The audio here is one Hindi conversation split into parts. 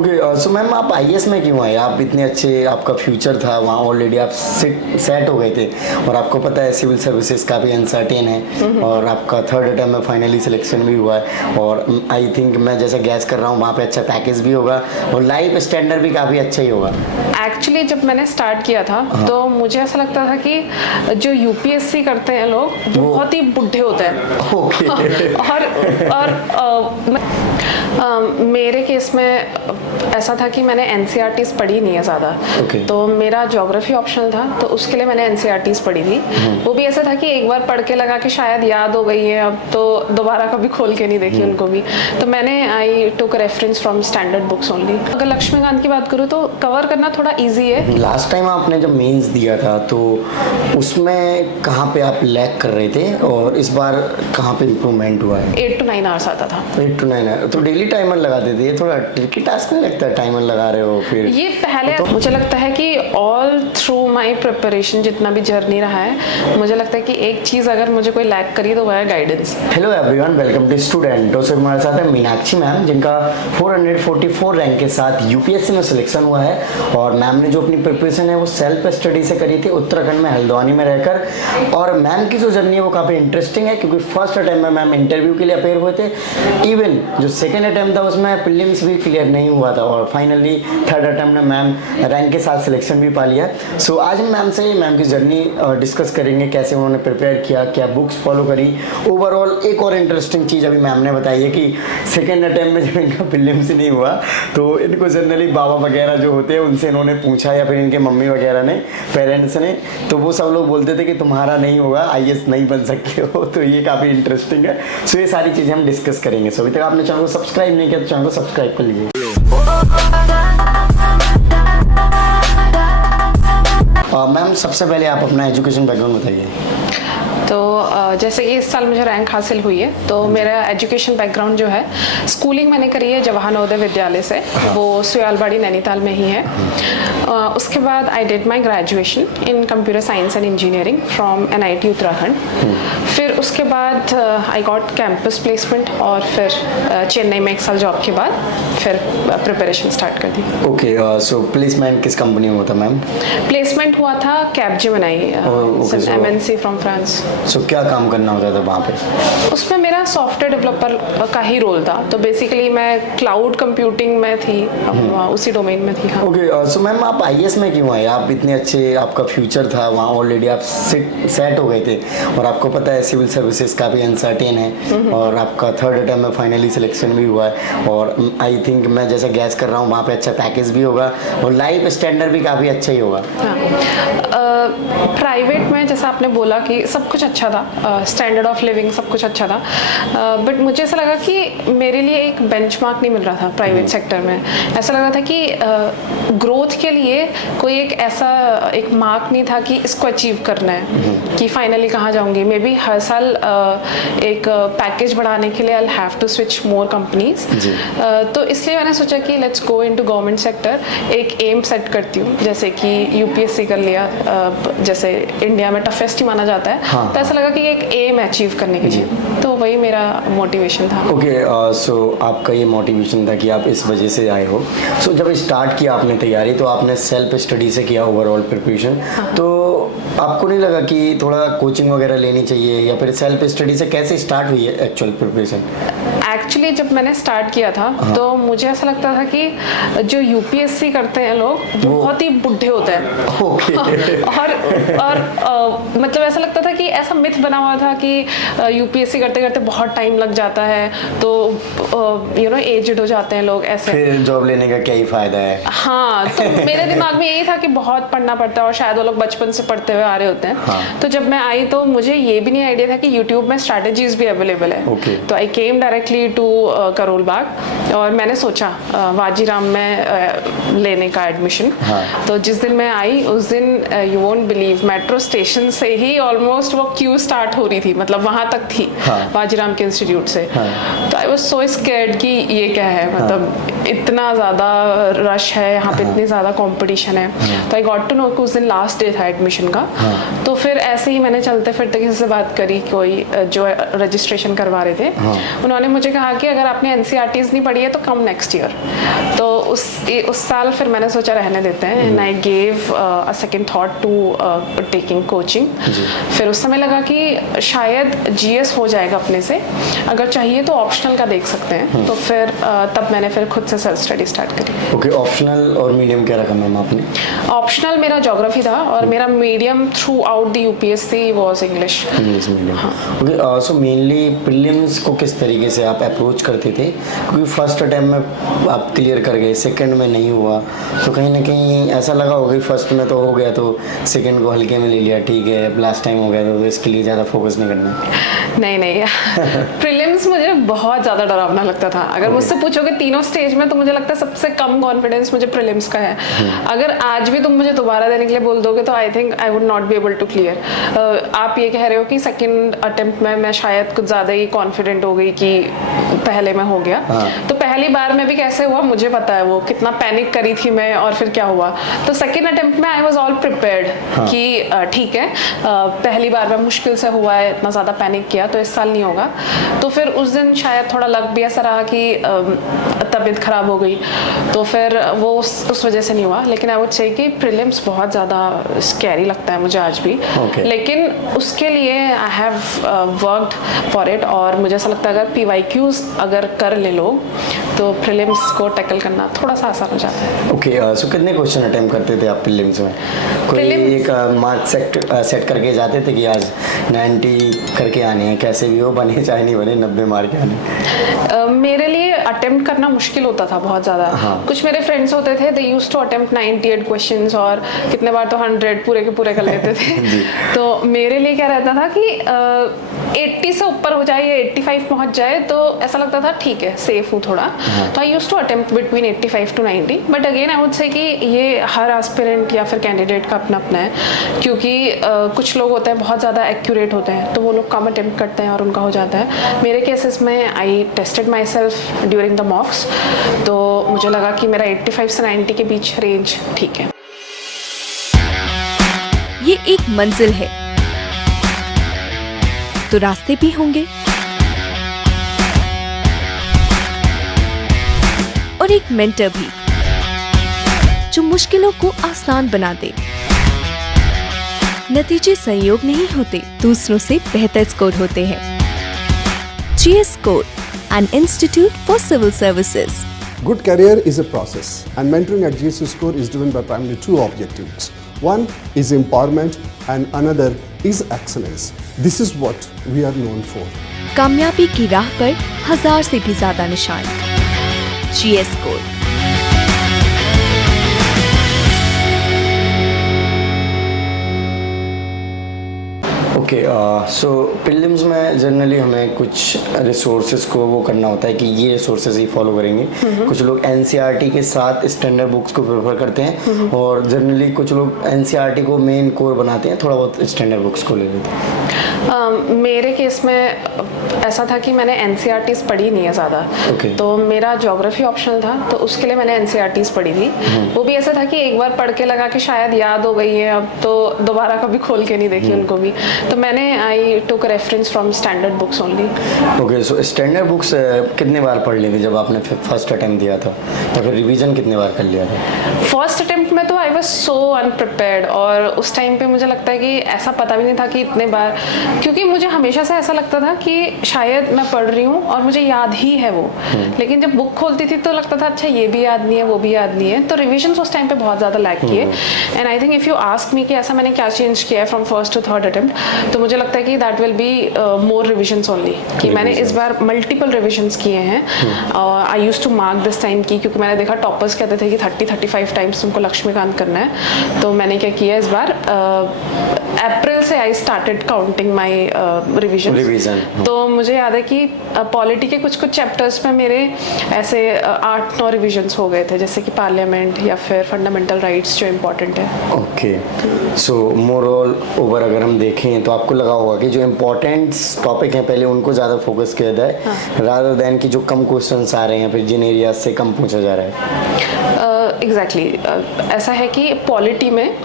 ओके, सो मैम आप आईएएस में क्यों आए? आप इतने अच्छे, आपका फ्यूचर था वहाँ, ऑलरेडी आप सेट हो गए थे और आपको पता है सिविल सर्विसेज काफ़ी अनसर्टेन है और आपका थर्ड अटेम्प्ट में फाइनली सिलेक्शन भी हुआ है और आई थिंक मैं जैसा गैस कर रहा हूँ वहाँ पे अच्छा पैकेज भी होगा और लाइफ स्टैंडर्ड भी काफ़ी अच्छा ही होगा। एक्चुअली जब मैंने स्टार्ट किया था तो मुझे ऐसा लगता था कि जो यूपीएससी करते हैं लोग वो बहुत ही बुढ़े होते हैं। ओके। मेरे केस में ऐसा था कि मैंने एनसीईआरटीज़ पढ़ी नहीं है ज़्यादा। तो मेरा ज्योग्राफी ऑप्शनल था तो उसके लिए मैंने एनसीईआरटीज़ पढ़ी थी। वो भी ऐसा था कि एक बार पढ़ के लगा कि शायद याद हो गई है, अब तो दोबारा कभी खोल के नहीं देखी उनको भी। तो मैंने I took reference from standard books only. अगर लक्ष्मीकांत की बात करूँ तो कवर करना थोड़ा ईजी है। लास्ट टाइम आपने जब मेंस दिया था तो उसमें कहाँ पे आप लैग कर रहे थे और इस बार कहाँ पे इम्प्रूवमेंट हुआ है? 8 to 9 आवर्स आता था। 8 to 9 आवर्स। तो डेली टाइमर लगा देते, ये थोड़ा ट्रिकी टास्क नहीं लगता है टाइमर लगा रहे हो फिर? ये पहले तो मुझे लगता है कि ऑल थ्रू माई प्रिपरेशन जितना भी जर्नी रहा है, मुझे लगता है कि एक चीज़ अगर मुझे कोई लैक करी तो वह है guidance. Hello everyone, welcome to student. तो हमारे साथ है मीनाक्षी मैम जिनका 444 रैंक के साथ यूपीएससी में सिलेक्शन हुआ है और मैम ने जो अपनी प्रिपरेशन है वो सेल्फ स्टडी से करी थी उत्तराखंड में हल्द्वानी में रहकर। और मैम की जो जर्नी है वो काफ़ी इंटरेस्टिंग है क्योंकि फर्स्ट अटैम्प्ट में मैम इंटरव्यू के लिए अपेयर हुए थे, इवन जो सेकेंड अटैम्प्ट था उसमें प्रीलिम्स भी क्लियर नहीं हुआ था और फाइनली थर्ड अटैम्प्ट में मैम रैंक के साथ सिलेक्शन भी पा लिया। सो आज हम मैम से मैम की जर्नी डिस्कस करेंगे, कैसे उन्होंने प्रिपेयर किया, क्या बुक्स फॉलो करी। ओवरऑल एक और इंटरेस्टिंग चीज़ अभी मैम ने बताई है कि सेकेंड अटैम्प्ट में जब इनका प्रीलिम्स नहीं हुआ तो इनको जनरली बाबा वगैरह जो होते हैं उनसे इन्होंने पूछा या फिर इनके मम्मी वगैरह ने, पेरेंट्स ने, तो वो सब लोग बोलते थे कि तुम्हारा नहीं होगा, आईएएस नहीं बन सकते हो। तो ये काफ़ी इंटरेस्टिंग है। सो ये सारी चीज़ें हम डिस्कस करेंगे। सो अभी तक आपने चैनल को सब्सक्राइब नहीं किया तो चैनल को सब्सक्राइब कर लीजिए। मैम सबसे पहले आप अपना एजुकेशन बैकग्राउंड बताइए। तो जैसे कि इस साल मुझे रैंक हासिल हुई है तो मेरा एजुकेशन बैकग्राउंड जो है, स्कूलिंग मैंने करी है जवाहर नवोदय विद्यालय से, वो सुयालबाड़ी नैनीताल में ही है। उसके बाद I did my graduation in computer science and engineering from NIT Uttarakhand. फिर उसके बाद आई गॉट कैंपस प्लेसमेंट और फिर चेन्नई में 1 साल जॉब के बाद फिर प्रिपरेशन स्टार्ट कर दी। ओके, सो प्लेसमेंट किस कंपनी में हुआ था मैम? प्लेसमेंट हुआ था कैपजेमिनी, एमएनसी फ्रॉम फ्रांस। सो क्या काम करना होता था वहाँ पे? उसमें मेरा सॉफ्टवेयर डेवलपर का ही रोल था। तो बेसिकली मैं क्लाउड कंप्यूटिंग में थी, उसी डोमेन में थी। हाँ। ओके, सो मैम आप आईएएस में क्यों आए? आप इतने अच्छे, आपका फ्यूचर था वहाँ, ऑलरेडी आप सेट हो गए थे और आपको पता है सिविल सर्विसेज काफ़ी अनसर्टेन है और आपका थर्ड अटेम्प्ट में फाइनली सिलेक्शन भी हुआ है और आई थिंक मैं जैसा गैस कर रहा हूँ वहाँ पे अच्छा पैकेज भी होगा और लाइफ स्टैंडर्ड भी काफ़ी अच्छा ही होगा। प्राइवेट में जैसा आपने बोला कि सब कुछ अच्छा था, स्टैंडर्ड ऑफ लिविंग सब कुछ अच्छा था, बट मुझे ऐसा लगा कि मेरे लिए एक बेंचमार्क नहीं मिल रहा था प्राइवेट सेक्टर में। ऐसा लग रहा था कि ग्रोथ के लिए कोई एक मार्क नहीं था कि इसको अचीव करना है कि फाइनली कहाँ जाऊँगी। मे बी हर साल एक पैकेज बढ़ाने के लिए I have to switch more companies. तो इसलिए मैंने सोचा कि let's go into government sector, एक एम सेट करती हूँ। जैसे कि यूपीएससी कर लिया, जैसे इंडिया में टफेस्ट ही माना जाता है। हाँ, तो ऐसा लगा कि एक एम अचीव करने के लिए, तो वही मेरा मोटिवेशन था। ओके, सो आपका ये मोटिवेशन था कि आप इस वजह से आए हो। सो जब स्टार्ट किया आपने तैयारी तो आपने सेल्फ स्टडी से किया ओवरऑल प्रिपरेशन। हाँ। तो आपको नहीं लगा कि थोड़ा कोचिंग वगैरह लेनी चाहिए या फिर सेल्फ स्टडी से कैसे स्टार्ट हुई है एक्चुअल प्रिपरेशन? एक्चुअली जब मैंने स्टार्ट किया था तो मुझे ऐसा लगता था कि जो यूपीएससी करते हैं लोग वो बहुत ही बुढ़े होते हैं। और मतलब ऐसा लगता था कि ऐसा मिथ बना हुआ था कि यूपीएससी करते करते बहुत टाइम लग जाता है तो एजड हो जाते हैं लोग, ऐसे फिर जॉब लेने का क्या ही फायदा है। हाँ, तो मेरे दिमाग में यही था कि बहुत पढ़ना पड़ता है और शायद वो लोग बचपन से पढ़ते हुए आ रहे होते हैं। हाँ। तो जब मैं आई तो मुझे ये भी नहीं आइडिया था कि यूट्यूब में स्ट्रैटेजीज भी अवेलेबल है। तो आई केम डायरेक्टली टू करोल बाग और मैंने सोचा वाजीराम में लेने का एडमिशन। हाँ। तो जिस दिन मैं आई उस दिन you won't believe metro station से ही ऑलमोस्ट वो क्यू स्टार्ट हो रही थी, मतलब वहां तक थी। हाँ। वाजीराम के इंस्टीट्यूट से। हाँ। तो आई वाज सो स्कैर्ड कि ये क्या है, मतलब इतना ज़्यादा रश है यहाँ पे, इतनी ज़्यादा कंपटीशन है। तो आई गॉट टू नो कि उस दिन लास्ट डे था एडमिशन का। तो फिर ऐसे ही मैंने चलते फिरते किसी से बात करी, कोई जो रजिस्ट्रेशन करवा रहे थे। उन्होंने मुझे मुझे कहा कि अगर आपने NCERTs नहीं पढ़ी है तो कम नेक्स्ट ईयर। तो उस साल फिर मैंने सोचा रहने देते हैं, and I gave a second thought to taking coaching. फिर उस समय लगा कि शायद GS हो जाएगा अपने से, अगर चाहिए तो ऑप्शनल का देख सकते हैं। तो फिर तब मैंने फिर खुद से सेल्फ स्टडी स्टार्ट करी। ओके, ऑप्शनल और मीडियम क्या रखा मैम आपने? ऑप्शनल मेरा ज्योग्राफी था और मेरा medium through out the UPSC was English medium. Okay, so mainly prelims को किस तरीके से आप अप्रोच करते थे? क्योंकि फर्स्ट अटेम्प्ट में आप क्लियर कर गए, सेकंड में नहीं हुआ, तो कहीं ना कहीं ऐसा लगा होगा कि फर्स्ट में तो हो गया तो सेकंड को हल्के में ले लिया, ठीक है लास्ट टाइम हो गया तो इसके लिए ज़्यादा फोकस नहीं करना। नहीं प्रीलिम्स मुझे बहुत ज़्यादा डरावना लगता था। अगर मुझसे पूछोगे तीनों स्टेज में, तो मुझे लगता है सबसे कम कॉन्फिडेंस मुझे प्रीलिम्स का है। अगर आज भी तुम मुझे दोबारा देने के लिए बोल दोगे तो I think I would not be able to clear. आप ये कह रहे हो कि सेकंड अटेम्प्ट में मैं शायद कुछ ज़्यादा ही कॉन्फिडेंट हो गई कि पहले में हो गया। तो पहली बार में भी कैसे हुआ मुझे पता है, वो कितना पैनिक करी थी मैं, और फिर क्या हुआ। तो सेकंड अटेम्प्ट में आई वाज ऑल प्रिपेयर्ड कि ठीक है, पहली बार में मुश्किल से हुआ है, इतना ज़्यादा पैनिक किया तो इस साल नहीं होगा। तो फिर उस दिन शायद थोड़ा लक भी ऐसा रहा कि तबीयत खराब हो गई, तो फिर वो उस वजह से नहीं हुआ। लेकिन आई वुड से कि प्रीलिम्स बहुत ज़्यादा स्कैरी लगता है मुझे आज भी। लेकिन उसके लिए I have worked for it, और मुझे ऐसा लगता है अगर PYQs अगर कर ले लोग तो प्रीलिम्स को टैकल करना थोड़ा सा आसान हो जाता है। ओके, सो कितने क्वेश्चन अटेम्प्ट करते थे आप प्रीलिम्स में? कोई एक मार्क सेट करके जाते थे कि आज 90 करके आने हैं, कैसे भी हो, बने चाहे नहीं बने 90 मार्क आने? मेरे लिए अटेम्प्ट करना मुश्किल होता था बहुत ज़्यादा। कुछ मेरे फ्रेंड्स होते थे, they used to attempt 98 questions, और कितने बार तो 100 पूरे के पूरे कर लेते थे। तो मेरे लिए क्या रहता था कि 80 से ऊपर हो जाए या 85 पहुंच जाए तो ऐसा लगता था ठीक है, सेफ हूँ थोड़ा। तो I used to attempt between 85 to 90। But again I would say कि ये हर एस्पिरेंट या फिर कैंडिडेट का अपना अपना है, क्योंकि कुछ लोग होते हैं बहुत ज़्यादा एक्यूरेट होते हैं तो वो लोग कम अटेम्प्ट करते हैं और उनका हो जाता है। मेरे केसेस में I tested myself during the mocks, तो मुझे लगा कि मेरा 85 से 90 के बीच रेंज ठीक है। ये एक मंजिल है तो रास्ते भी होंगे, और एक मेंटर भी जो मुश्किलों को आसान बना दे। नतीजे संयोग नहीं होते, दूसरों से बेहतर स्कोर होते हैं। GS Score, an institute for civil services. Good career is a process, and mentoring at GS Score is driven by primarily two objectives. One is empowerment and another is excellence. This is what we are known for. कामयाबी की राह पर 1000 से भी ज्यादा निशान। GS Score। ओके, सो प्रीलिम्स में जनरली हमें कुछ रिसोर्सेज को वो करना होता है कि ये रिसोर्सेज ही फॉलो करेंगे। कुछ लोग NCERT के साथ स्टैंडर्ड बुक्स को प्रेफर करते हैं, और जनरली कुछ लोग NCERT को मेन कोर बनाते हैं, थोड़ा बहुत स्टैंडर्ड बुक्स को ले लेते हैं। मेरे केस में ऐसा था कि मैंने NCERTs पढ़ी नहीं है ज़्यादा। तो मेरा ज्योग्राफी ऑप्शनल था, तो उसके लिए मैंने NCERTs पढ़ी थी। वो भी ऐसा था कि एक बार पढ़ के लगा कि शायद याद हो गई है, अब तो दोबारा कभी खोल के नहीं देखी उनको भी। तो मैंने I took reference from standard books only. Okay, so standard books कितने बार पढ़ ली थी जब आपने फर्स्ट अटेम्प्ट दिया था, या फिर रिवीजन कितने बार कर लिया था? फर्स्ट अटेम्प्ट में तो आई वाज सो अनप्रिपेयर्ड, और उस टाइम पे मुझे लगता है कि ऐसा पता भी नहीं था कि इतने बार, क्योंकि मुझे हमेशा से ऐसा लगता था कि शायद मैं पढ़ रही हूँ और मुझे याद ही है वो। लेकिन जब बुक खोलती थी तो लगता था अच्छा ये भी याद नहीं है, वो भी याद नहीं है। तो रिविजन उस टाइम पे बहुत ज़्यादा लैक किए। And I think if you ask me कि ऐसा मैंने क्या चेंज किया है from first to third attempt, तो मुझे लगता है कि that will be more revisions only, कि मैंने इस बार मल्टीपल रिविजन्स किए हैं। I used to mark this time की, क्योंकि मैंने देखा टॉपर्स कहते थे कि 30-35 टाइम्स तुमको लक्ष्मीकांत करना है। तो मैंने क्या किया इस बार, अप्रैल से I started counting my revision. तो मुझे याद है कि पॉलिटी के कुछ चैप्टर्स में मेरे ऐसे 8-9 रिविजन्स हो गए थे, जैसे कि पार्लियामेंट या फिर फंडामेंटल राइट्स जो इम्पोर्टेंट है। ओके, सो मोर ऑल ओवर अगर हम देखें तो आपको लगा होगा कि जो इम्पोर्टेंट टॉपिक हैं पहले उनको ज़्यादा फोकस किया जाए रादर देन कि जो कम क्वेश्चंस आ रहे हैं फिर जिन एरियाज से कम पूछा जा रहा है। एग्जैक्टली ऐसा है कि पॉलिटी में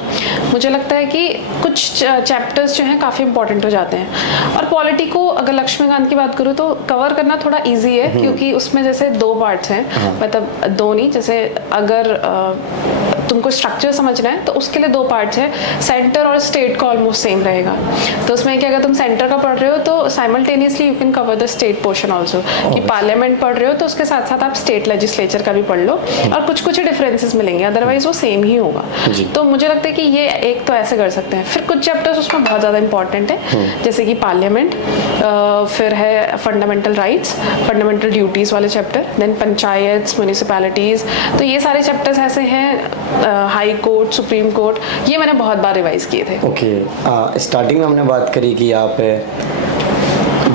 मुझे लगता है कि कुछ चैप्टर्स जो हैं काफ़ी इंपॉर्टेंट हो जाते हैं, और पॉलिटी को अगर लक्ष्मीकांत की बात करूँ तो कवर करना थोड़ा इजी है क्योंकि उसमें जैसे 2 पार्ट्स हैं, मतलब 2 नहीं, जैसे अगर तुमको स्ट्रक्चर समझना है तो उसके लिए 2 पार्ट्स हैं, सेंटर और स्टेट का ऑलमोस्ट सेम रहेगा। तो उसमें कि अगर तुम सेंटर का पढ़ रहे हो तो simultaneously you can cover the state portion also, कि पार्लियामेंट पढ़ रहे हो तो उसके साथ साथ आप स्टेट लेजिस्लेचर का भी पढ़ लो, और कुछ कुछ डिफरेंसेस मिलेंगे, अदरवाइज वो सेम ही होगा। तो मुझे लगता है कि ये एक तो ऐसे कर सकते हैं। फिर कुछ चैप्टर्स उसमें बहुत ज़्यादा इंपॉर्टेंट है, जैसे कि पार्लियामेंट, फिर है फंडामेंटल राइट्स, फंडामेंटल ड्यूटीज़ वाले चैप्टर, देन पंचायत, म्यूनिसिपैलिटीज़, तो ये सारे चैप्टर्स ऐसे हैं, हाई कोर्ट, सुप्रीम कोर्ट, ये मैंने बहुत बार रिवाइज किए थे। ओके, स्टार्टिंग में हमने बात करी कि आप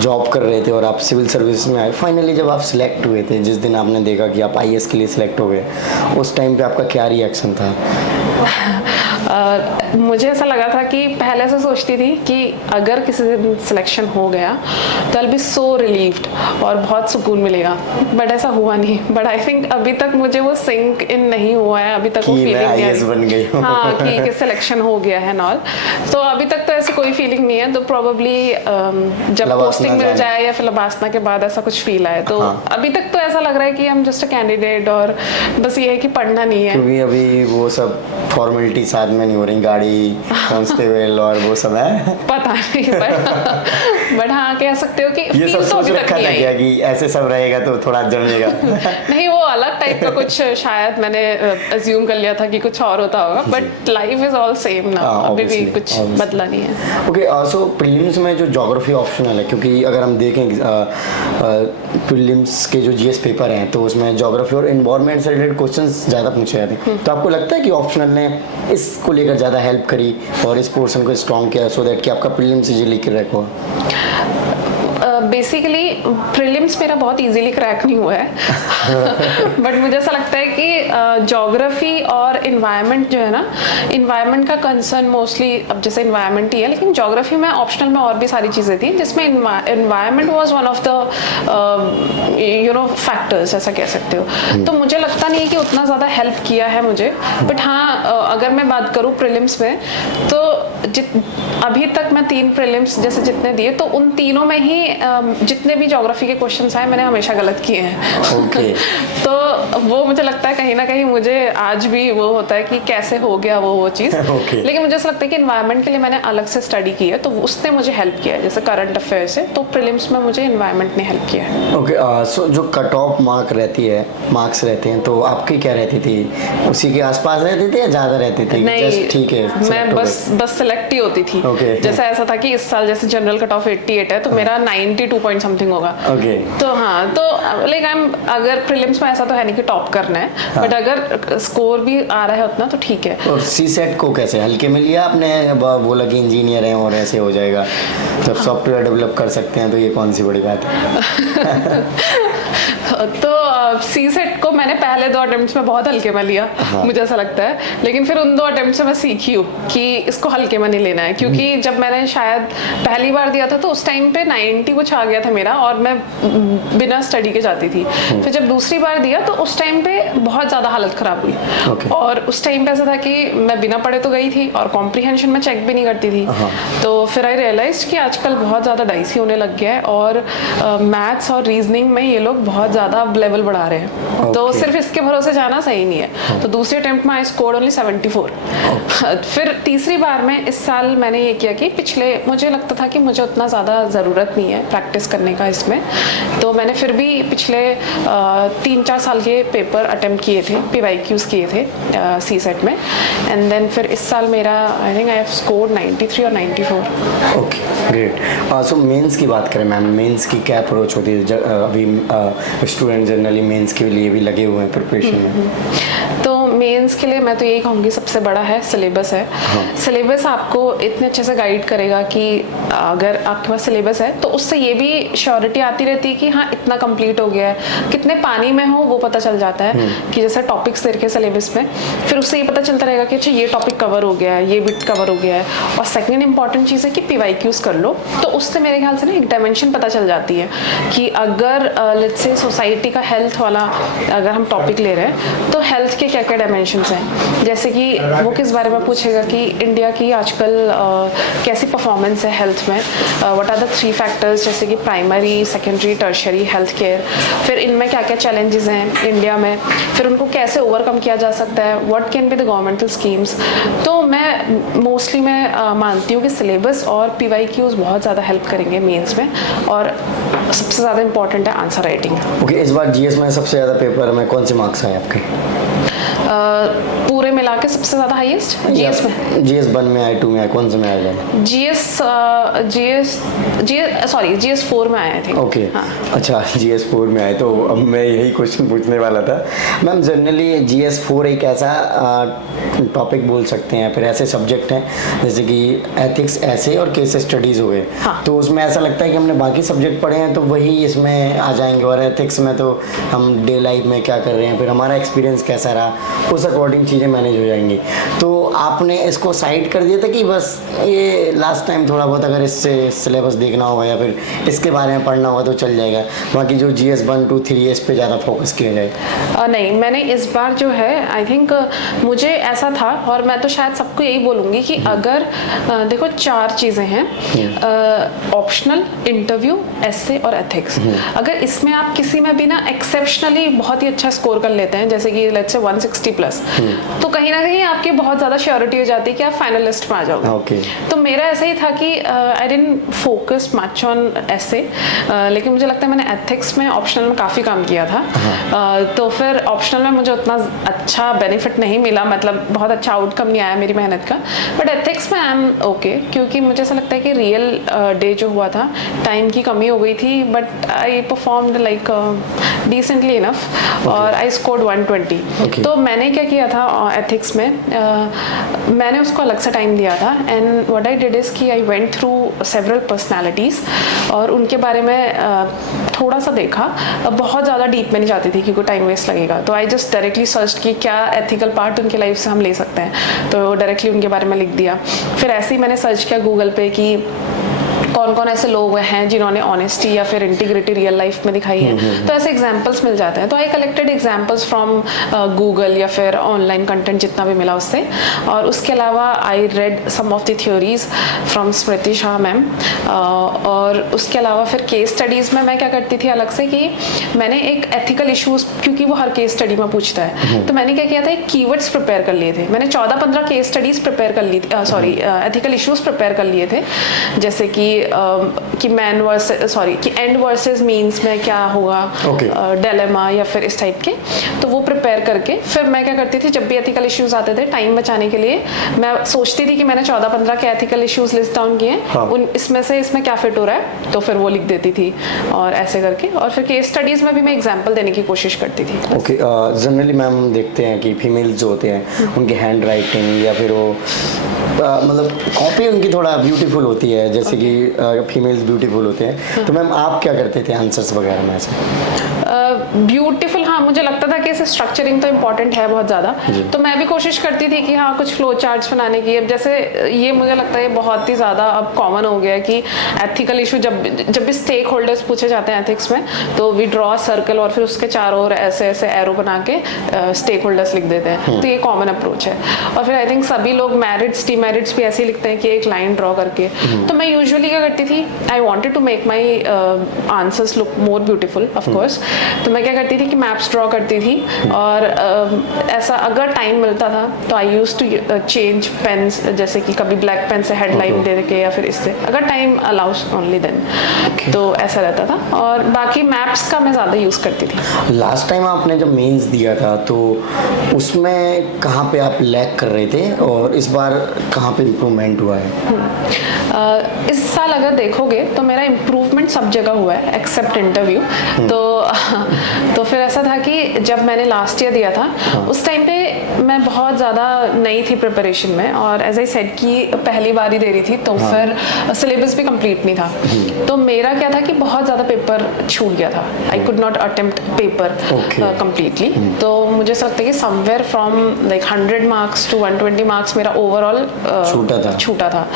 जॉब कर रहे थे और आप सिविल सर्विस में आए। फाइनली जब आप सिलेक्ट हुए थे, जिस दिन आपने देखा कि आप आईएएस के लिए सिलेक्ट हो गए, उस टाइम पे आपका क्या रिएक्शन था? मुझे ऐसा लगा था कि पहले से सोचती थी कि अगर किसी दिन सिलेक्शन हो गया तो I will be so relieved और बहुत सुकून मिलेगा, बट ऐसा हुआ नहीं। बट आई थिंक अभी तक मुझे वो सिंक इन नहीं हुआ है, अभी तक वो फीलिंग नहीं आईएएस बन गई हूं। हाँ, कि सिलेक्शन हो गया है नॉल, तो अभी तक तो ऐसी कोई फीलिंग नहीं है। तो प्रोबेबली जब पोस्टिंग मिल जाए या फिर लबासना के बाद ऐसा कुछ फील आए, तो अभी तक तो ऐसा लग रहा है कि हम जस्ट अ कैंडिडेट, और बस ये है कि पढ़ना नहीं है, क्योंकि अभी वो सब फॉर्मेलिटी साथ में नहीं हो रही, गाड़ी, कांस्टेबल और वो सब है। पता नहीं, बट हाँ कह सकते हो कि ये सब तो सोच अभी तक रखा नहीं था आई। क्या कि ऐसे सब रहेगा तो थोड़ा जमेगा? नहीं, वो अलग टाइप का कुछ शायद मैंने अज्यूम कर लिया था कि कुछ और होता होगा, but life is all same ना, अभी भी कुछ बदला नहीं है। ओके, सो प्रीलिम्स में जो ज्योग्राफी ऑप्शनल है, क्योंकि अगर हम देखें प्रीलिम्स के जो जीएस पेपर हैं तो उसमें ज्योग्राफी और एनवायरनमेंट से रिलेटेड क्वेश्चंस ज़्यादा पूछे जाते हैं, तो आपको लगता है कि ऑप्शनल ने इसको लेकर ज़्यादा हेल्प करी और इस पोर्शन को स्ट्रॉन्ग किया सो दैट कि आपका प्रीलिम्स इजीली क्रैक हो? बेसिकली प्रीलिम्स मेरा बहुत इजीली क्रैक नहीं हुआ है बट मुझे ऐसा लगता है कि ज्योग्राफी और इन्वायरमेंट जो है ना, इन्वायरमेंट का कंसर्न मोस्टली अब जैसे इन्वायरमेंट ही है, लेकिन ज्योग्राफी में ऑप्शनल में और भी सारी चीज़ें थी जिसमें environment was one of the factors, ऐसा कह सकते हो। तो मुझे लगता नहीं है कि उतना ज़्यादा हेल्प किया है मुझे, बट हाँ अगर मैं बात करूँ प्रीलिम्स में तो अभी तक मैं 3 प्रीलिम्स जैसे जितने दिए तो उन तीनों में ही जितने भी ज्योग्राफी के क्वेश्चंस आए मैंने हमेशा गलत किए हैं। Okay. तो वो मुझे लगता है कहीं ना कहीं मुझे आज भी वो होता है कि कैसे हो गया वो चीज़। Okay. लेकिन मुझे ऐसा लगता है कि इन्वायरमेंट के लिए मैंने अलग से स्टडी की है तो उसने मुझे हेल्प किया है, जैसे करंट अफेयर से, तो प्रीलिम्स में मुझे इन्वायरमेंट ने हेल्प किया है। ओके, सो जो कट ऑफ मार्क्स रहते हैं तो आपकी क्या रहती थी? उसी के आसपास रहती थी या ज़्यादा रहती थी? नहीं, ठीक है, मैं बस सेलेक्ट ही होती थी। Okay. जैसा ऐसा था कि इस साल जैसे जनरल कट ऑफ 88 है तो मेरा 92 पॉइंट समथिंग होगा। Okay. तो हाँ, तो लाइक अगर प्रीलिम्स में ऐसा तो है नहीं कि टॉप करना है, बट अगर स्कोर भी आ रहा है उतना तो ठीक है। और सी सेट को कैसे हल्के में लिया आपने? बोला कि इंजीनियर हैं और ऐसे हो जाएगा, जब सॉफ्टवेयर डेवलप कर सकते हैं तो ये कौन सी बड़ी बात है? तो सी सेट को मैंने पहले 2 अटेम्प्ट्स में बहुत हल्के में लिया, मुझे ऐसा लगता है, लेकिन फिर उन 2 अटेम्प्ट से मैं सीखी हूँ कि इसको हल्के में नहीं लेना है, क्योंकि जब मैंने शायद पहली बार दिया था तो उस टाइम पे 90 कुछ आ गया था मेरा और मैं बिना स्टडी के जाती थी। फिर जब दूसरी बार दिया तो उस टाइम पे बहुत ज़्यादा हालत ख़राब हुई। Okay. और उस टाइम पे ऐसा था कि मैं बिना पढ़े तो गई थी और कॉम्प्रीहेंशन में चेक भी नहीं करती थी। तो फिर आई रियलाइज कि आजकल बहुत ज़्यादा डाइसी होने लग गया है और मैथ्स और रीजनिंग में ये लोग बहुत ज़्यादा लेवल बढ़ा रहे हैं। तो सिर्फ इसके भरोसे जाना सही नहीं है। तो दूसरे अटेम्प्ट में आई स्कोर्ड ओनली 74। फिर तीसरी बार में इस साल मैंने ये किया कि पिछले मुझे लगता था कि मुझे उतना ज़्यादा ज़रूरत नहीं है प्रैक्टिस करने का इसमें, तो मैंने फिर भी पिछले 3-4 साल के पेपर अटेम्प्ट किए थे, PYQs किए थे सी सेट में, एंड देन फिर इस साल मेरा आई थिंक आई हैव स्कोर्ड 93 और 94। Okay, great. सो मेंस की बात करें मैम, मेंस की क्या अप्रोच होती है? अभी स्टूडेंट जनरली मेंस के लिए भी लगे हुए हैं प्रिपरेशन में? तो मेंस के लिए मैं तो यही कहूँगी सबसे बड़ा है सिलेबस है। सिलेबस आपको इतने अच्छे से गाइड करेगा कि अगर आपके पास सिलेबस है तो उससे ये भी श्योरिटी आती रहती है कि हाँ इतना कंप्लीट हो गया है। कितने पानी में हो वो पता चल जाता है कि जैसे टॉपिक्स दे रखे सिलेबस में, फिर उससे ये पता चलता रहेगा कि अच्छा ये टॉपिक कवर हो गया है, ये बिट कवर हो गया है। और सेकंड इंपॉर्टेंट चीज़ है कि PYQs कर लो, तो उससे मेरे ख्याल से ना एक डायमेंशन पता चल जाती है कि अगर लेट्स से सोसाइटी का हेल्थ वाला अगर हम टॉपिक ले रहे हैं तो हेल्थ के क्या क्या डायमेंशंस हैं। जैसे कि वो किस बारे में पूछेगा कि इंडिया की आजकल कैसी परफॉर्मेंस है हेल्थ में, व्हाट आर द 3 फैक्टर्स जैसे कि primary, secondary, tertiary health care, फिर इनमें क्या क्या चैलेंजेस हैं इंडिया में, फिर उनको कैसे ओवरकम किया जा सकता है, what can be the governmental schemes. तो मैं मोस्टली मैं मानती हूँ कि सिलेबस और PYQs बहुत ज़्यादा हेल्प करेंगे मेंस में, और सबसे ज़्यादा इंपॉर्टेंट है आंसर राइटिंग। ओके, इस बार जीएस में सबसे ज़्यादा पेपर में कौन से मार्क्स आए आपके? पूरे मिला के सबसे ज़्यादा हाईएस्ट जीएस में। जीएस 1 में आए, 2 में आए, कौन से में आएगा? जीएस 4 में आए थे। ओके, अच्छा जीएस 4 में आए। तो अब मैं यही क्वेश्चन पूछने वाला था मैम। जनरली जीएस 4 एक ऐसा टॉपिक बोल सकते हैं, फिर ऐसे सब्जेक्ट हैं जैसे कि एथिक्स, ऐसे और केस स्टडीज़ हो गए। तो उसमें ऐसा लगता है कि हमने बाकी सब्जेक्ट पढ़े हैं तो वही इसमें आ जाएंगे, और एथिक्स में तो हम डे लाइफ में क्या कर रहे हैं, फिर हमारा एक्सपीरियंस कैसा रहा, उस अकॉर्डिंग चीज़ें मैनेज हो जाएंगी। तो आपने इसको साइड कर दिया था कि बस ये लास्ट टाइम थोड़ा बहुत अगर इससे सिलेबस देखना होगा या फिर इसके बारे में पढ़ना होगा तो चल जाएगा, बाकी जो जीएस 1, 2, 3 इस पे ज़्यादा फोकस किया जाए? नहीं, मैंने इस बार जो है आई थिंक मुझे ऐसा था, और मैं तो शायद सबको यही बोलूँगी कि अगर देखो 4 चीज़ें हैं, ऑप्शनल, इंटरव्यू, एसे और एथिक्स। अगर इसमें आप किसी में भी ना एक्सेप्शनली बहुत ही अच्छा स्कोर कर लेते हैं, जैसे कि लेट्स से 160 प्लस, तो कहीं ना कहीं आपकी बहुत ज़्यादा श्योरिटी हो जाती है कि आप फाइनलिस्ट में आ जाओगे। तो मेरा ऐसा ही था कि I didn't focus much on essay, लेकिन मुझे लगता है मैंने एथिक्स में ऑप्शनल में काफ़ी काम किया था। तो फिर ऑप्शनल में मुझे उतना अच्छा बेनिफिट नहीं मिला, मतलब बहुत अच्छा आउटकम नहीं आया मेरी मेहनत का, बट एथिक्स में आई एम ओके, क्योंकि मुझे ऐसा लगता है कि रियल डे जो हुआ था टाइम की कमी हो गई थी, but I performed like decently enough और आई स्कोर्ड 120। तो मैंने क्या किया था एथिक्स में, मैंने उसको अलग से टाइम दिया था, and what I did is कि I went through several personalities और उनके बारे में थोड़ा सा देखा। बहुत ज़्यादा डीप में नहीं जाती थी क्योंकि टाइम वेस्ट लगेगा, तो आई जस्ट डायरेक्टली सर्च कि क्या एथिकल पार्ट उनके लाइफ से हम ले सकते हैं, तो डायरेक्टली उनके बारे में लिख दिया। फिर ऐसे ही मैंने सर्च किया गूगल पे कि कौन कौन ऐसे लोग हैं जिन्होंने ऑनेस्टी या फिर इंटीग्रिटी रियल लाइफ में दिखाई है, तो ऐसे एग्जांपल्स मिल जाते हैं। तो I collected examples from Google या फिर ऑनलाइन कंटेंट जितना भी मिला उससे, और उसके अलावा I read some of the theories from Smriti Shah ma'am. और उसके अलावा फिर केस स्टडीज़ में मैं क्या करती थी अलग से कि मैंने एक एथिकल इशूज़, क्योंकि वो हर केस स्टडी में पूछता है, तो मैंने क्या किया था, एक कीवर्ड्स प्रिपेयर कर लिए थे। मैंने 14-15 केस स्टडीज़ प्रिपेयर कर ली, सॉरी एथिकल इशूज़ प्रिपेयर कर लिए थे, जैसे कि मैन वर्सेस कि एंड वर्सेस मीन्स में क्या होगा, डिलेमा या फिर इस टाइप के। तो वो प्रिपेयर करके फिर मैं क्या करती थी, जब भी एथिकल इश्यूज आते थे टाइम बचाने के लिए, मैं सोचती थी कि मैंने 14-15 के एथिकल इश्यूज लिस्ट डाउन किए हैं, उन इसमें से इसमें क्या फिट हो रहा है, तो फिर वो लिख देती थी, और ऐसे करके। और फिर केस स्टडीज़ में भी मैं एग्जाम्पल देने की कोशिश करती थी। ओके, जनरली मैम हम देखते हैं कि फीमेल्स जो होते हैं उनकी हैंड राइटिंग या फिर वो मतलब कॉपी उनकी थोड़ा ब्यूटीफुल होती है, जैसे कि फीमेल्स ब्यूटीफुल होते हैं, तो मैम आप क्या करते थे आंसर्स वगैरह में ऐसे? ब्यूटीफुल, हाँ मुझे लगता था कि इसे स्ट्रक्चरिंग तो इम्पॉर्टेंट है बहुत ज़्यादा, तो मैं भी कोशिश करती थी कि हाँ कुछ फ्लो चार्ट्स बनाने की। अब जैसे ये मुझे लगता है बहुत ही ज़्यादा अब कॉमन हो गया है कि एथिकल इशू जब भी स्टेक होल्डर्स पूछे जाते हैं एथिक्स में, तो वी ड्रॉ सर्कल और फिर उसके चारों ओर ऐसे ऐसे एरो बना के स्टेक होल्डर्स लिख देते हैं, तो ये कॉमन अप्रोच है। और फिर आई थिंक सभी लोग मैरिट्स डीमेरिट्स भी ऐसे ही लिखते हैं कि एक लाइन ड्रॉ करके। तो मैं यूजुअली क्या करती थी, I wanted to make my answers look more beautiful of course, तो मैं क्या करती थी कि मैप्स ड्रॉ करती थी, और ऐसा अगर टाइम मिलता था तो आई यूज टू चेंज पेन्स, जैसे कि कभी ब्लैक पेन से हेडलाइन दे के या फिर इससे, अगर टाइम अलाउज ओनली देन, तो ऐसा रहता था। और बाकी मैप्स का मैं ज़्यादा यूज़ करती थी। लास्ट टाइम आपने जब मेंस दिया था तो उसमें कहाँ पे आप लैग कर रहे थे और इस बार कहाँ पे इम्प्रूवमेंट हुआ है? इस साल अगर देखोगे तो मेरा इम्प्रूवमेंट सब जगह हुआ है एक्सेप्ट इंटरव्यू। तो फिर ऐसा था कि जब मैंने लास्ट ईयर दिया था उस टाइम पे मैं बहुत ज़्यादा नई थी प्रिपरेशन में, और एज आई सेड कि पहली बार ही दे रही थी, तो फिर सिलेबस भी कंप्लीट नहीं था। तो मेरा क्या था कि बहुत ज़्यादा पेपर छूट गया था, I could not attempt paper completely. तो मुझे ऐसा लगता है कि somewhere from like 100 marks to 120 marks मेरा ओवरऑल छूटा था।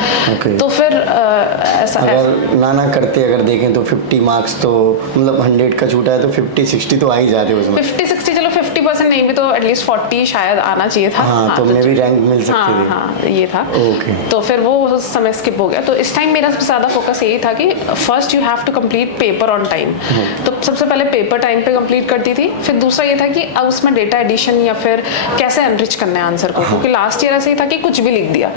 तो फिर ऐसा अगर ना करते अगर देखें तो 50 मार्क्स तो मतलब 100 का छूटा है तो 50-60 तो आ ही जाते उसमें। 50-60 चलो 50% नहीं भी तो एटलीस्ट 40 शायद आना चाहिए था। हाँ, तो मैं भी रैंक मिल सकती थी। हाँ ये था। तो फिर वो उस समय स्किप हो गया। तो इस टाइम मेरा सबसे ज़्यादा फोकस यही था कि first you have to complete paper on time. तो सबसे पहले पेपर टाइम पे कंप्लीट करती थी, फिर दूसरा ये था कि अब उसमें डेटा एडिशन या फिर कैसे एनरिच करना है आंसर को, क्योंकि लास्ट ईयर ऐसे ही था कि कुछ भी लिख दिया।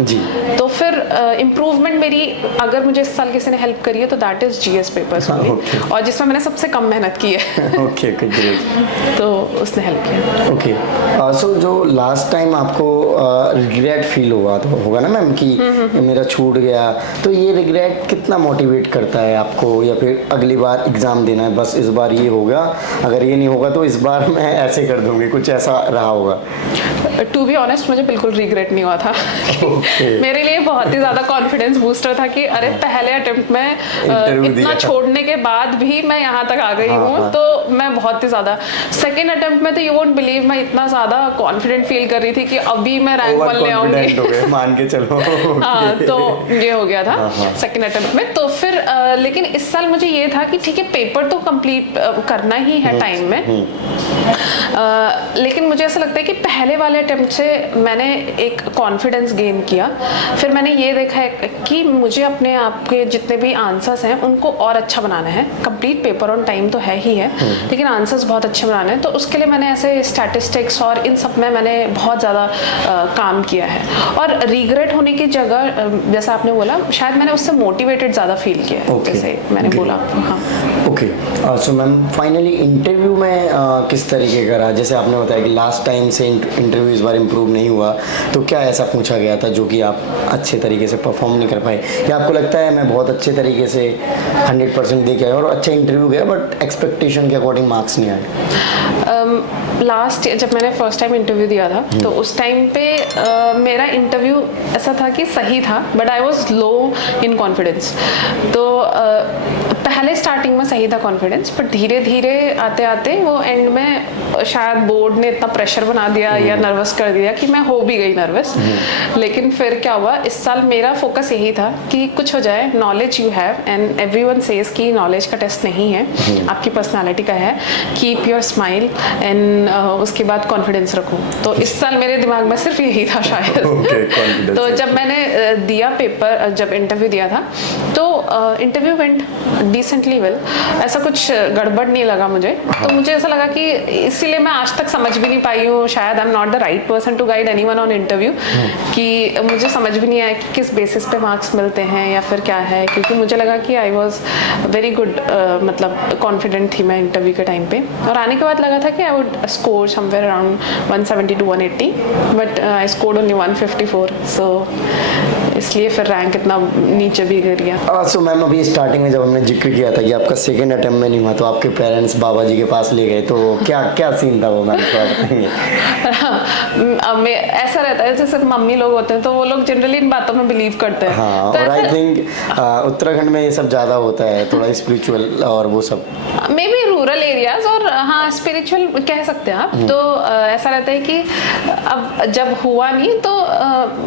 तो फिर इम्प्रूवमेंट मेरी अगर मुझे इस साल किसी ने हेल्प करी है तो that is GS papers only, और जिसमें मैंने सबसे कम मेहनत की है। Okay great. तो उसने हेल्प किया। ओके सो जो लास्ट टाइम आपको रिग्रेट फील हुआ तो होगा ना मैम कि मेरा छूट गया, तो ये रिग्रेट कितना मोटिवेट करता है आपको, या फिर अगली बार एग्जाम देना है बस इस बार ये होगा, अगर ये नहीं होगा तो इस बार मैं ऐसे कर दूंगी, कुछ ऐसा रहा होगा? टू बी ऑनेस्ट मुझे बिल्कुल रिग्रेट नहीं हुआ था। मेरे लिए बहुत ही ज़्यादा कॉन्फिडेंस बूस्टर था कि अरे पहले अटेम्प्ट में इतना छोड़ने के बाद भी मैं यहाँ तक आ गई हूँ, तो मैं बहुत ही ज़्यादा। सेकेंड अटेम्प्ट में तो यू वोंट बिलीव मैं इतना ज़्यादा कॉन्फिडेंट फील कर रही थी कि अभी मैं रैंक 1 ले आऊंगी। मान के चलो। हाँ, तो ये हो गया था सेकेंड अटेम्प्ट में। तो फिर लेकिन इस साल मुझे ये था कि ठीक है पेपर तो कंप्लीट करना ही है टाइम में, लेकिन मुझे ऐसा लगता है कि पहले वाले अटेम्प्ट से मैंने एक कॉन्फिडेंस गेन किया। फिर मैंने ये देखा है कि मुझे अपने आप के जितने भी आंसर्स हैं उनको और अच्छा बनाना है। कंप्लीट पेपर ऑन टाइम तो है ही है, लेकिन आंसर्स बहुत अच्छे बनाने हैं। तो उसके लिए मैंने ऐसे स्टैटिस्टिक्स और इन सब में मैंने बहुत ज़्यादा काम किया है। और रिग्रेट होने की जगह जैसा आपने बोला, शायद मैंने उससे मोटिवेटेड ज़्यादा फील किया है, जैसे मैंने बोला। हाँ okay so ma'am finally interview में किस तरीके का रहा? जैसे आपने बताया कि लास्ट टाइम से इंटरव्यू इस बार इम्प्रूव नहीं हुआ, तो क्या ऐसा पूछा गया था जो कि आप अच्छे तरीके से परफॉर्म नहीं कर पाए, या आपको लगता है मैं बहुत अच्छे तरीके से 100% दे के आया और अच्छा इंटरव्यू गया बट एक्सपेक्टेशन के अकॉर्डिंग मार्क्स नहीं आए? लास्ट जब मैंने फर्स्ट टाइम इंटरव्यू दिया था तो उस टाइम पे मेरा इंटरव्यू ऐसा था कि सही था, but I was low in confidence. तो पहले स्टार्टिंग में सही था कॉन्फिडेंस, बट धीरे धीरे आते आते वो एंड में शायद बोर्ड ने इतना प्रेशर बना दिया या नर्वस कर दिया कि मैं हो भी गई नर्वस। लेकिन फिर क्या हुआ, इस साल मेरा फोकस यही था कि कुछ हो जाए, knowledge you have and everyone says कि नॉलेज का टेस्ट नहीं है, आपकी पर्सनालिटी का है। कीप योर स्माइल एंड उसके बाद कॉन्फिडेंस रखो। तो इस साल मेरे दिमाग में सिर्फ यही था शायद। तो जब मैंने दिया पेपर, जब इंटरव्यू दिया था तो इंटरव्यू वेंट डिसेंटली वेल, ऐसा कुछ गड़बड़ नहीं लगा मुझे। तो मुझे ऐसा लगा कि इसीलिए मैं आज तक समझ भी नहीं पाई हूँ, शायद I am not the right person to guide anyone on interview, कि मुझे समझ भी नहीं आया कि किस बेसिस पे मार्क्स मिलते हैं या फिर क्या है, क्योंकि मुझे लगा कि आई वॉज वेरी गुड, मतलब कॉन्फिडेंट थी मैं इंटरव्यू के टाइम पे। और आने के बाद लगा था कि I would score somewhere around 170 to 180, but I scored only 154, सो इसलिए फिर रैंक इतना नीचे भी गिर गया। सो मैम अभी स्टार्टिंग में जब हमने जिक्र किया था कि आपका सेकेंड अटेम्प्ट में नहीं हुआ तो आपके पेरेंट्स बाबा जी के पास ले गए, तो क्या क्या सीन था वो मैम? ऐसा रहता है जैसे मम्मी लोग होते हैं तो वो लोग जनरली इन बातों में बिलीव करते हैं। हाँ, तो और आई थिंक उत्तराखंड में ये सब ज़्यादा होता है, थोड़ा स्पिरिचुअल और वो सब, मे बी रूरल एरियाज, और हाँ स्पिरिचुअल कह सकते हैं आप। तो ऐसा रहता है कि अब जब हुआ नहीं तो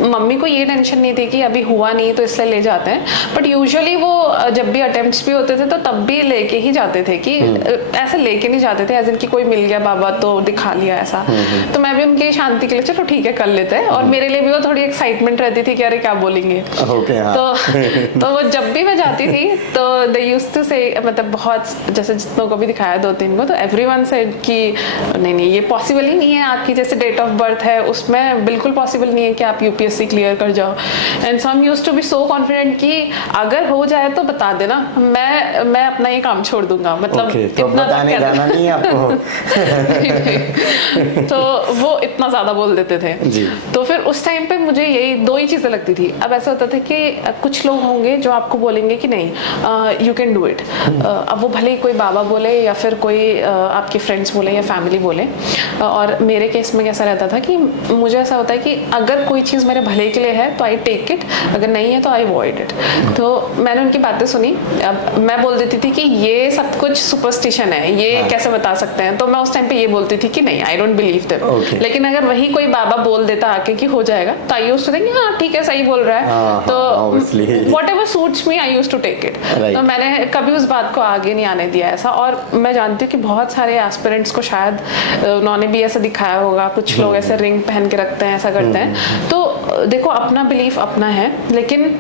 मम्मी को ये टेंशन नहीं थी कि अभी हुआ नहीं तो इसलिए ले जाते हैं, बट यूजुअली वो जब भी अटेम्प्ट्स भी होते थे तो तब भी लेके ही जाते थे, कि ऐसे लेके नहीं जाते थे एज इन कि कोई मिल गया बाबा तो दिखा लिया ऐसा। तो मैं भी उनकी शांति के लिए चलो ठीक है कर लेते हैं, और मेरे लिए भी वो थोड़ी एक्साइटमेंट रहती थी कि अरे क्या बोलेंगे। तो वो जब भी मैं जाती थी तो दे यूज्ड टू से, मतलब बहुत जैसे जितनों को भी दिखाया 2-3 को, तो एवरीवन सेड कि नहीं ये पॉसिबल ही नहीं है, आपकी जैसे डेट ऑफ बर्थ है उसमें बिल्कुल पॉसिबल नहीं है कि आप यूपीएससी क्लियर कर जाओ। And some used to be so confident कि अगर हो जाए तो बता देना, मैं अपना ये काम छोड़ दूंगा, मतलब तो बताने जाना नहीं आपको। तो वो इतना ज्यादा बोल देते थे। तो फिर उस टाइम पे टाइम मुझे यही 2 ही चीज़ें लगती थी। अब ऐसा होता था कि कुछ लोग होंगे जो आपको बोलेंगे कि नहीं यू कैन डू इट, अब वो भले ही कोई बाबा बोले या फिर कोई आपके फ्रेंड्स बोले या फैमिली बोले। और मेरे केस में कैसा रहता था कि मुझे ऐसा होता है कि अगर कोई चीज़ मेरे भले के लिए है तो आई टेक इट, अगर नहीं है तो आई अवॉइड इट। तो मैंने उनकी बातें सुनी। अब मैं बोल देती थी कि ये सब कुछ सुपरस्टिशन है, ये कैसे बता सकते हैं, तो मैं उस टाइम पे ये बोलती थी कि नहीं आई डोंट बिलीव देम। लेकिन अगर वही कोई बाबा बोल देता आके कि हो जाएगा तो आई यूज्ड टू थिंक हाँ ठीक है सही बोल रहा है, तो whatever suits me I used to take it. तो मैंने कभी उस बात को आगे नहीं आने दिया ऐसा। और मैं जानती हूँ कि बहुत सारे एस्पिरेंट्स को शायद उन्होंने भी ऐसा दिखाया होगा, कुछ लोग ऐसे रिंग पहन के रखते हैं, ऐसा करते हैं। तो देखो अपना बिलीफ अपना है, लेकिन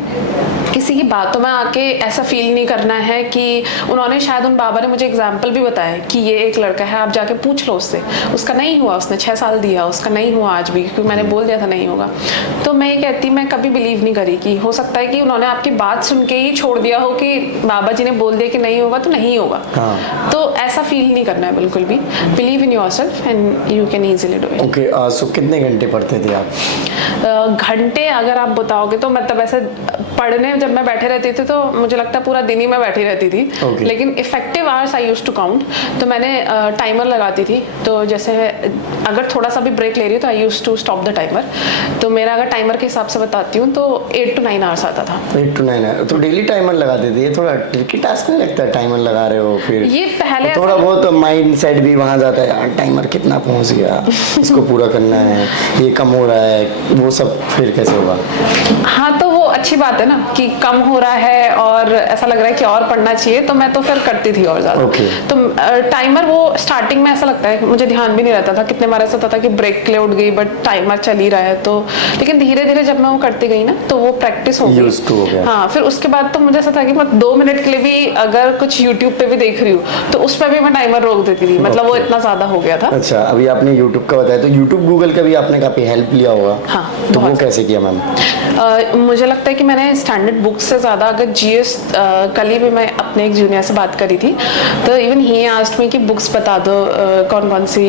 किसी की बातों में आके ऐसा फील नहीं करना है कि उन्होंने शायद उन बाबा ने मुझे एग्जाम्पल भी बताया कि ये एक लड़का है, आप जाके पूछ लो उससे, उसका नहीं हुआ, उसने 6 साल दिया, उसका नहीं हुआ आज भी, क्योंकि मैंने बोल दिया था नहीं होगा। तो मैं ये कहती, मैं कभी बिलीव नहीं करी कि हो सकता है कि उन्होंने आपकी बात सुन के ही छोड़ दिया हो कि बाबा जी ने बोल दिया कि नहीं होगा तो नहीं होगा। तो ऐसा फील नहीं करना है बिल्कुल भी। Believe in yourself and you can easily do it. Okay, so कितने घंटे पढ़ते थे आप? घंटे अगर आप बताओगे तो मतलब ऐसे पढ़ने जब मैं बैठे रहती थी तो मुझे लगता है पूरा दिन ही मैं बैठी रहती थी। लेकिन effective hours I used to count. तो मैंने टाइमर लगाती थी, तो जैसे अगर थोड़ा सा भी ब्रेक ले रही हूँ तो I used to stop the timer. तो मेरा अगर टाइमर के हिसाब से बताती हूँ तो 8 to 9 आवर्स आता था। 8 to 9 आवर्स। तो डेली टाइमर लगाते थे? ये थोड़ा ट्रिकी टास्क नहीं लगता है टाइमर लगा रहे हो? फिर ये पहले थोड़ा बहुत माइंड सेट भी वहाँ जाता है, यार टाइमर कितना पहुँच गया, इसको पूरा करना है, ये कम हो रहा है, वो सब फिर कैसे होगा? हाँ, तो वो अच्छी बात है ना कि कम हो रहा है और ऐसा लग रहा है कि और पढ़ना चाहिए, तो मैं तो फिर करती थी और ज़्यादा। तो टाइमर वो स्टार्टिंग में ऐसा लगता है, मुझे ध्यान भी नहीं रहता था, कितने बार ऐसा होता था कि ब्रेक के लिए उठ गई बट टाइमर चल ही रहा है। तो लेकिन धीरे धीरे जब मैं वो करती गई ना तो वो प्रैक्टिस हो गई। हाँ, फिर उसके बाद तो मुझे ऐसा था कि मैं 2 मिनट के लिए भी अगर कुछ यूट्यूब पे भी देख रही हूँ तो उसमें भी मैं टाइमर रोक देती थी, मतलब वो इतना ज़्यादा हो गया था। अच्छा, अभी आपने यूट्यूब का बताया, तो यूट्यूब गूगल का भी आपने काफ़ी हेल्प लिया होगा। हाँ, तो वो कैसे किया मैम? मुझे लगता है कि मैंने स्टैंडर्ड बुक्स से ज़्यादा, अगर जीएस कल ही भी मैं अपने एक जूनियर से बात करी थी तो इवन ही आस्क्ड मी कि बुक्स बता दो कौन कौन सी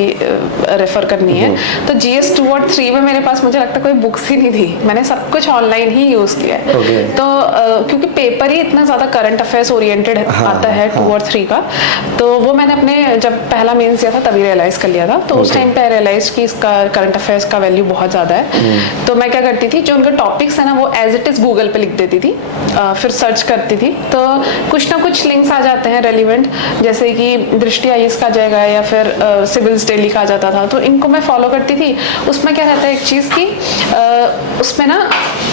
रेफर करनी है। तो जीएस 2 और 3 में मेरे पास मुझे लगता है कोई बुक्स ही नहीं थी, मैंने सब कुछ ऑनलाइन ही यूज़ किया है। तो क्योंकि पेपर ही इतना ज़्यादा करंट अफेयर्स ओरिएंटेड आता है 2 और 3 का, तो वो मैंने अपने जब पहला मेंस दिया था तभी रियलाइज़ कर लिया था। तो उस टाइम पे रियलाइज कि इसका करंट अफेयर्स का वैल्यू बहुत ज़्यादा है। तो मैं क्या करती थी, जो उनके टॉपिक्स है ना वो एज इट इज़ गूगल पे लिख देती थी, फिर सर्च करती थी तो कुछ ना कुछ लिंक्स आ जाते हैं रेलिवेंट, जैसे कि दृष्टि आईएएस का आ जाएगा या फिर सिविल्स डेली का आ जाता था, तो इनको मैं फॉलो करती थी। उसमें क्या रहता है एक चीज़ की उसमें ना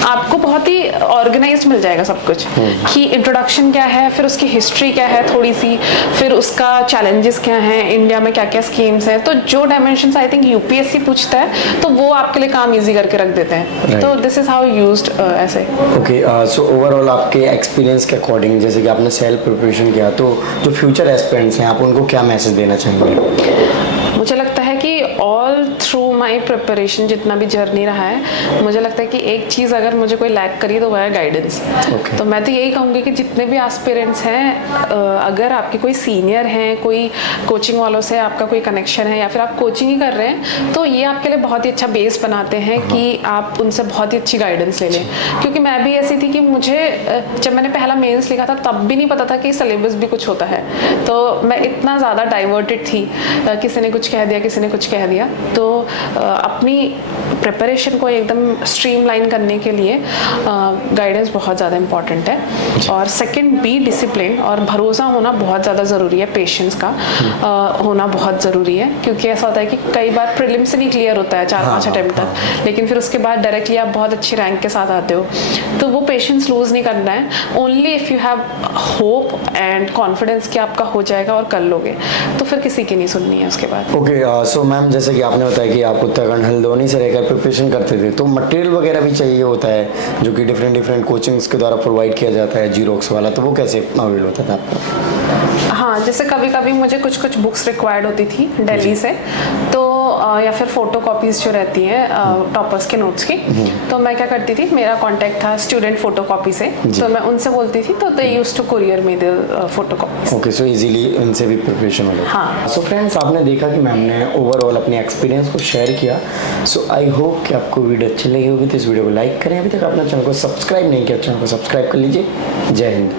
आपको बहुत ही ऑर्गेनाइज मिल जाएगा सब कुछ कि इंट्रोडक्शन क्या है, फिर उसकी हिस्ट्री क्या है थोड़ी सी, फिर उसका चैलेंजेस क्या हैं, इंडिया में क्या क्या स्कीम्स हैं। तो जो डायमेंशंस आई थिंक यूपीएससी पूछता है तो वो आपके लिए काम इजी करके रख देते हैं। तो दिस इज हाउ यूज्ड ऐसे। ओके, सो ओवरऑल आपके एक्सपीरियंस के अकॉर्डिंग, जैसे कि आपने सेल्फ प्रिपरेशन किया, तो जो फ्यूचर एस्पिरेंट्स हैं आप उनको क्या मैसेज देना चाहेंगे? मुझे लगता है कि ऑल थ्रू माई प्रिपरेशन जितना भी जर्नी रहा है, मुझे लगता है कि एक चीज़ अगर मुझे कोई लैक करी तो वह है गाइडेंस। तो मैं तो यही कहूँगी कि जितने भी एस्पिरेंट्स हैं, अगर आपके कोई सीनियर हैं, कोई कोचिंग वालों से आपका कोई कनेक्शन है या फिर आप कोचिंग ही कर रहे हैं, तो ये आपके लिए बहुत ही अच्छा बेस बनाते हैं कि आप उनसे बहुत ही अच्छी गाइडेंस ले लें। क्योंकि मैं भी ऐसी थी कि मुझे जब मैंने पहला मेंस लिखा था तब भी नहीं पता था कि सिलेबस भी कुछ होता है, तो मैं इतना ज़्यादा डाइवर्टेड थी, किसी ने कुछ कह दिया, किसी ने कुछ कह दिया। तो अपनी प्रिपरेशन को एकदम स्ट्रीमलाइन करने के लिए गाइडेंस बहुत ज़्यादा इम्पॉर्टेंट है। और सेकंड, बी डिसिप्लिन, और भरोसा होना बहुत ज़्यादा ज़रूरी है, पेशेंस का होना बहुत ज़रूरी है। क्योंकि ऐसा होता है कि कई बार प्रीलिम से नहीं क्लियर होता है 4-5 अटेम्प्ट तक, लेकिन फिर उसके बाद डायरेक्टली आप बहुत अच्छी रैंक के साथ आते हो, तो वो पेशेंस लूज़ नहीं करना है। Only if you have hope and confidence कि आपका हो जाएगा और कर लोगे, तो फिर किसी की नहीं सुननी है उसके बाद। ओके, सो मैम, जैसे कि आपने बताया कि आप उत्तराखंड हल्द्वानी से रहकर प्रिपरेशन करते थे, तो मटेरियल वगैरह भी चाहिए होता है जो कि डिफरेंट कोचिंग्स के द्वारा प्रोवाइड किया जाता है, जीरोक्स वाला, तो वो कैसे अवेल होता था आपको? हाँ, जैसे कभी कभी मुझे कुछ बुक्स रिक्वायर्ड होती थी दिल्ली से, तो या फिर फोटो कॉपीज जो रहती हैं टॉपर्स के नोट्स की, तो मैं क्या करती थी, मेरा कांटेक्ट था स्टूडेंट फोटो कॉपी से, तो मैं उनसे बोलती थी, तो they used to courier me the photocopies. Okay, so easily उनसे भी प्रिपरेशन हो जाती। हाँ। सो फ्रेंड्स, आपने देखा कि मैम ने ओवरऑल अपने एक्सपीरियंस को शेयर किया। सो आई होप कि आपको वीडियो अच्छी लगी होगी, तो इस वीडियो को लाइक करें। अभी तक आपने चैनल को सब्सक्राइब नहीं किया, चैनल को सब्सक्राइब कर लीजिए। जय हिंद।